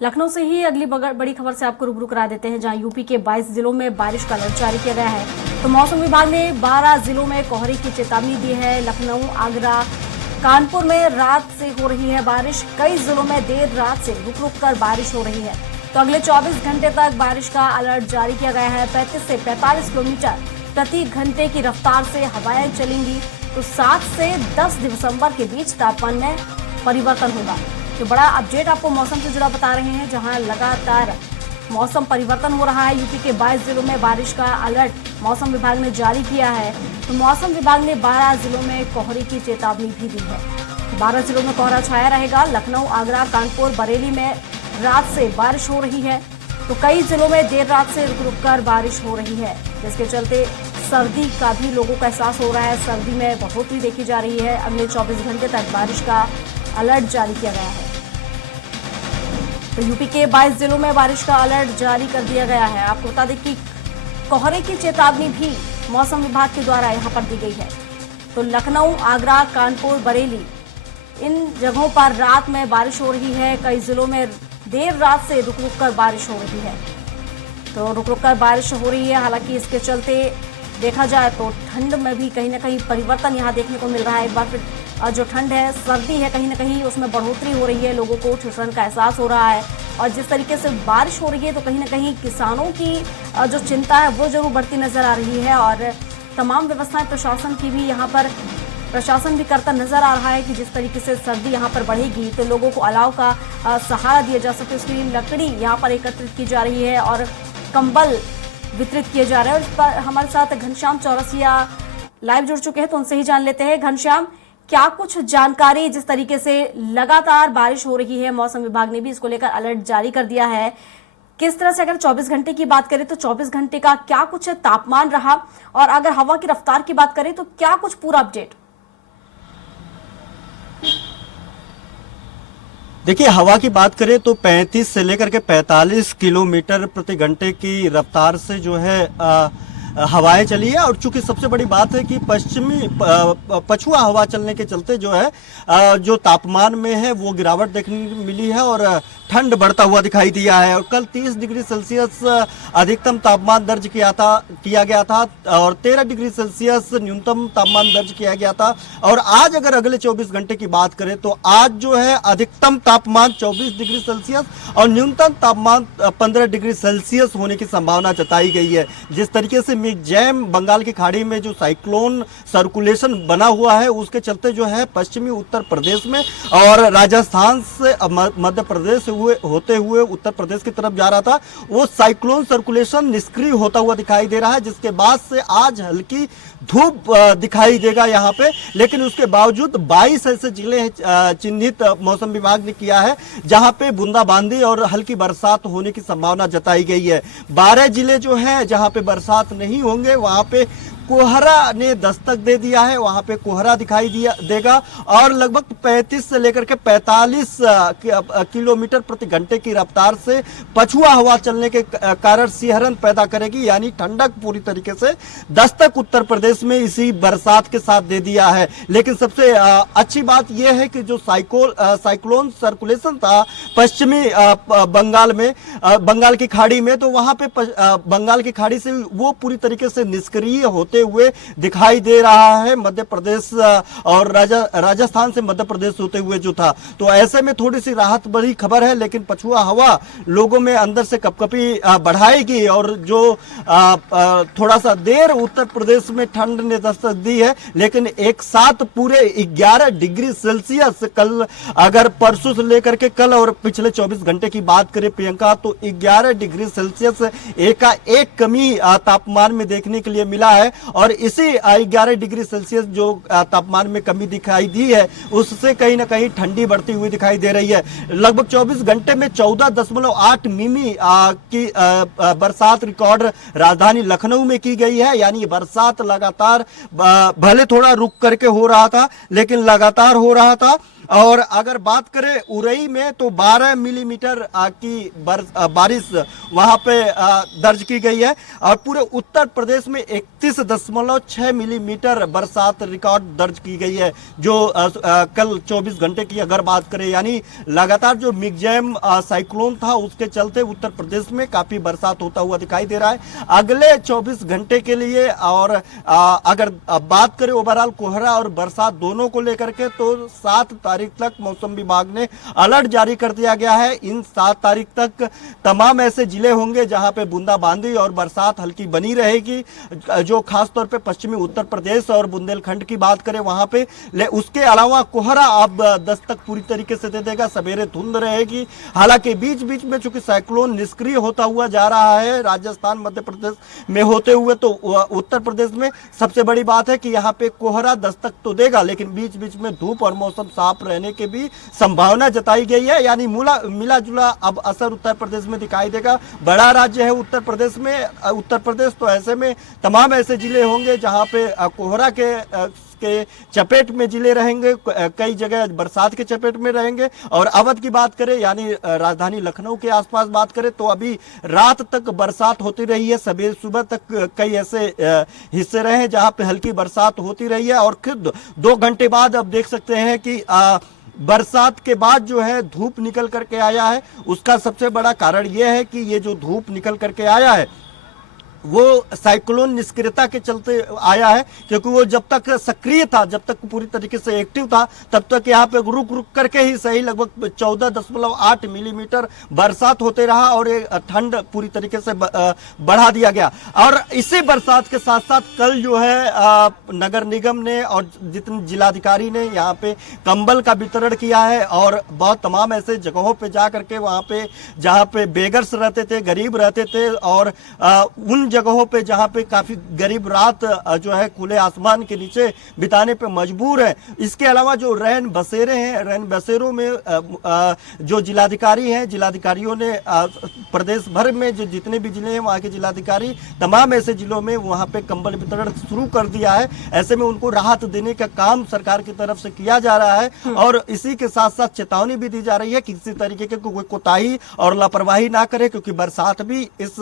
लखनऊ से ही अगली बड़ी खबर से आपको रूबरू करा देते हैं, जहां यूपी के 22 जिलों में बारिश का अलर्ट जारी किया गया है। तो मौसम विभाग ने 12 जिलों में कोहरे की चेतावनी दी है। लखनऊ, आगरा, कानपुर में रात से हो रही है बारिश। कई जिलों में देर रात से रुक रुक कर बारिश हो रही है। तो अगले 24 घंटे तक बारिश का अलर्ट जारी किया गया है। 35 से 45 किलोमीटर प्रति घंटे की रफ्तार से हवाएं चलेंगी। तो 7 से 10 दिसंबर के बीच तापमान में परिवर्तन होगा। तो बड़ा अपडेट आपको मौसम से जुड़ा बता रहे हैं, जहां लगातार मौसम परिवर्तन हो रहा है। यूपी के 22 जिलों में बारिश का अलर्ट मौसम विभाग ने जारी किया है। तो मौसम विभाग ने 12 जिलों में कोहरे की चेतावनी भी दी है। 12 जिलों में कोहरा छाया रहेगा। लखनऊ, आगरा, कानपुर, बरेली में रात से बारिश हो रही है। तो कई जिलों में देर रात से रुक रुक कर बारिश हो रही है, जिसके चलते सर्दी का भी लोगों को एहसास हो रहा है। सर्दी में बढ़ोतरी देखी जा रही है। अगले 24 घंटे तक बारिश का अलर्ट जारी किया गया है। तो यूपी के 22 जिलों में बारिश का अलर्ट जारी कर दिया गया है। आपको बता दें कि कोहरे की चेतावनी भी मौसम विभाग के द्वारा यहां पर दी गई है। तो लखनऊ, आगरा, कानपुर, बरेली, इन जगहों पर रात में बारिश हो रही है। कई जिलों में देर रात से रुक रुक कर बारिश हो रही है। तो रुक रुक कर बारिश हो रही है। हालांकि इसके चलते देखा जाए तो ठंड में भी कहीं ना कहीं परिवर्तन यहाँ देखने को मिल रहा है। एक बार फिर जो ठंड है, सर्दी है, कहीं ना कहीं उसमें बढ़ोतरी हो रही है। लोगों को ठिठुरन का एहसास हो रहा है। और जिस तरीके से बारिश हो रही है, तो कहीं ना कहीं किसानों की जो चिंता है वो जरूर बढ़ती नजर आ रही है। और तमाम व्यवस्थाएं प्रशासन की भी यहाँ पर प्रशासन भी करता नजर आ रहा है कि जिस तरीके से सर्दी यहाँ पर बढ़ेगी तो लोगों को अलाव का सहारा दिया जा सके, उसके लिए लकड़ी यहाँ पर एकत्रित की जा रही है और कंबल वितरित किए जा रहे हैं। और इस पर हमारे साथ घनश्याम चौरसिया लाइव जुड़ चुके हैं, तो उनसे ही जान लेते हैं। घनश्याम, क्या कुछ जानकारी, जिस तरीके से लगातार बारिश हो रही है, मौसम विभाग ने भी इसको लेकर अलर्ट जारी कर दिया है, किस तरह से अगर 24 घंटे की बात करें तो 24 घंटे का क्या कुछ तापमान रहा, और अगर हवा की रफ्तार की बात करें तो क्या कुछ पूरा अपडेट? देखिए, हवा की बात करें तो 35 से लेकर के 45 किलोमीटर प्रति घंटे की रफ्तार से जो है हवाएं चली है। और चूंकि सबसे बड़ी बात है कि पश्चिमी पछुआ हवा चलने के चलते जो है जो तापमान में है वो गिरावट देखने को मिली है और ठंड बढ़ता हुआ दिखाई दिया है। और कल 30 डिग्री सेल्सियस अधिकतम तापमान दर्ज किया गया था और 13 डिग्री सेल्सियस न्यूनतम तापमान दर्ज किया गया था। और आज अगर अगले 24 घंटे की बात करें तो आज जो है अधिकतम तापमान 24 डिग्री सेल्सियस और न्यूनतम तापमान 15 डिग्री सेल्सियस होने की संभावना जताई गई है। जिस तरीके से मिगजैम बंगाल की खाड़ी में जो साइक्लोन सर्कुलेशन बना हुआ है, उसके चलते जो है पश्चिमी उत्तर प्रदेश में और राजस्थान से मध्य प्रदेश होते हुए उत्तर प्रदेश की तरफ जा रहा था, वो साइक्लोन सर्कुलेशन निष्क्रिय होता हुआ दिखाई दे रहा है। जिसके बाद से आज हल्की धूप दिखाई देगा यहाँ पे। लेकिन उसके बावजूद 22 ऐसे जिले चिन्हित मौसम विभाग ने किया है जहां पे बूंदाबांदी और हल्की बरसात होने की संभावना जताई गई है। 12 जिले जो है जहां पे बरसात नहीं होंगे, वहां पे कोहरा ने दस्तक दे दिया है, वहां पे कोहरा दिखाई देगा। और लगभग 35 से लेकर के 45 किलोमीटर प्रति घंटे की रफ्तार से पछुआ हवा चलने के कारण सिहरन पैदा करेगी, यानी ठंडक पूरी तरीके से दस्तक उत्तर प्रदेश में इसी बरसात के साथ दे दिया है। लेकिन सबसे अच्छी बात यह है कि जो साइक्लोन सर्कुलेशन था पश्चिमी बंगाल में, बंगाल की खाड़ी में, तो वहां पे बंगाल की खाड़ी से वो पूरी तरीके से निष्क्रिय होते हुए दिखाई दे रहा है। मध्य प्रदेश और राजस्थान से मध्य प्रदेश होते हुए जो था, तो ऐसे में थोड़ी सी राहत भरी खबर है। लेकिन पछुआ हवा लोगों में अंदर से कपकपी बढ़ाएगी और जो थोड़ा सा देर उत्तर प्रदेश में ठंड ने दस्तक दी है, लेकिन एक साथ पूरे 11 डिग्री सेल्सियस कल, अगर परसों से लेकर के कल और पिछले 24 घंटे की बात करें प्रियंका, तो 11 डिग्री सेल्सियस एक कमी तापमान में देखने के लिए मिला है। और इसी 11 डिग्री सेल्सियस जो तापमान में कमी दिखाई दी है, उससे कहीं ना कहीं ठंडी बढ़ती हुई दिखाई दे रही है। लगभग 24 घंटे में 14.8 मिमी की बरसात रिकॉर्ड राजधानी लखनऊ में की गई है। यानी बरसात लगातार, भले थोड़ा रुक करके हो रहा था, लेकिन लगातार हो रहा था। और अगर बात करें उरई में तो 12 मिलीमीटर की बारिश वहां पे दर्ज की गई है और पूरे उत्तर प्रदेश में 31.6 मिलीमीटर बरसात रिकॉर्ड दर्ज की गई है, जो कल 24 घंटे की अगर बात करें, यानी लगातार जो मिगजैम साइक्लोन था उसके चलते उत्तर प्रदेश में काफी बरसात होता हुआ दिखाई दे रहा है अगले 24 घंटे के लिए। और अगर बात करें ओवरऑल कोहरा और बरसात दोनों को लेकर के तो 7 तारीख तक मौसम विभाग ने अलर्ट जारी कर दिया गया है। इन 7 तारीख तक तमाम ऐसे जिले होंगे जहां पे बूंदाबांदी और बरसात हल्की बनी रहेगी, जो खासतौर पे पश्चिमी उत्तर प्रदेश और बुंदेलखंड की बात करें वहां पे। उसके अलावा कोहरा अब दस्तक पूरी तरीके से दे देगा, सवेरे धुंध रहेगी। हालांकि बीच बीच में चूंकि साइक्लोन निष्क्रिय होता हुआ जा रहा है राजस्थान मध्य प्रदेश में होते हुए, तो उत्तर प्रदेश में सबसे बड़ी बात है कि यहाँ पे कोहरा दस्तक तो देगा, लेकिन बीच बीच में धूप और मौसम साफ रहने की भी संभावना जताई गई है। यानी मिला जुला अब असर उत्तर प्रदेश में दिखाई देगा। बड़ा राज्य है उत्तर प्रदेश में, उत्तर प्रदेश, तो ऐसे में तमाम ऐसे जिले होंगे जहां पे कोहरा के चपेट में जिले रहेंगे, कई जगह बरसात के चपेट में रहेंगे। और अवध की बात करें, यानी राजधानी लखनऊ के आसपास बात करें, तो अभी रात तक बरसात होती रही है, सवेरे सुबह तक कई ऐसे हिस्से रहे जहां पे हल्की बरसात होती रही है। और खुद 2 घंटे बाद अब देख सकते हैं कि बरसात के बाद जो है धूप निकल करके आया है। उसका सबसे बड़ा कारण यह है कि ये जो धूप निकल करके आया है वो साइक्लोन निष्क्रियता के चलते आया है, क्योंकि वो जब तक सक्रिय था, जब तक पूरी तरीके से एक्टिव था, तब तक यहाँ पे रुक रुक करके ही सही लगभग 14.8 मिलीमीटर बरसात होते रहा और ये ठंड पूरी तरीके से बढ़ा दिया गया। और इसी बरसात के साथ साथ कल जो है नगर निगम ने और जितने जिलाधिकारी ने यहाँ पे कंबल का वितरण किया है और बहुत तमाम ऐसे जगहों पे जा करके वहाँ पे जहाँ पे बेगर्स रहते थे, गरीब रहते थे, और उन जगहों पे जहां पे काफी गरीब रात जो है खुले आसमान के नीचे बिताने पे मजबूर है। इसके अलावा जो रैन बसेरे हैं, रैन बसेरों में जो जिलाधिकारी हैं, जिलाधिकारियों ने प्रदेश भर में जो जितने भी जिले हैं वहां के जिलाधिकारी तमाम ऐसे जिलों में वहां पे कंबल वितरण शुरू कर दिया है। ऐसे में उनको राहत देने का काम सरकार की तरफ से किया जा रहा है और इसी के साथ साथ चेतावनी भी दी जा रही है कि किसी तरीके की कोई कोताही और लापरवाही ना करे, क्योंकि बरसात भी इस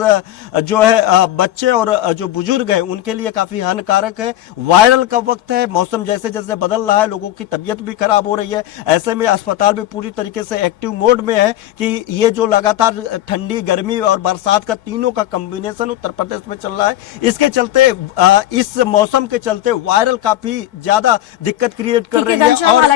जो है बच्चे और जो बुजुर्ग हैं उनके लिए काफी हानिकारक है। वायरल का वक्त है, मौसम जैसे जैसे बदल रहा है, लोगों की तबीयत भी खराब हो रही है। ऐसे में अस्पताल भी पूरी तरीके से एक्टिव मोड में है कि ये जो लगातार ठंडी, गर्मी और बरसात का तीनों का कॉम्बिनेशन उत्तर प्रदेश में चल रहा है, इसके चलते इस मौसम के चलते वायरल काफी ज्यादा दिक्कत क्रिएट कर रही है। और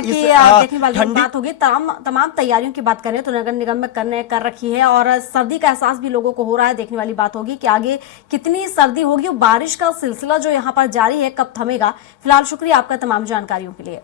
देखने वाली बात होगी, तमाम तैयारियों की बात करें तो नगर निगम में कर रखी है और सर्दी का एहसास भी लोगों को हो रहा है। देखने वाली बात होगी कि आगे कितनी सर्दी होगी, बारिश का सिलसिला जो यहाँ पर जारी है कब थमेगा। फिलहाल शुक्रिया आपका तमाम जानकारियों के लिए।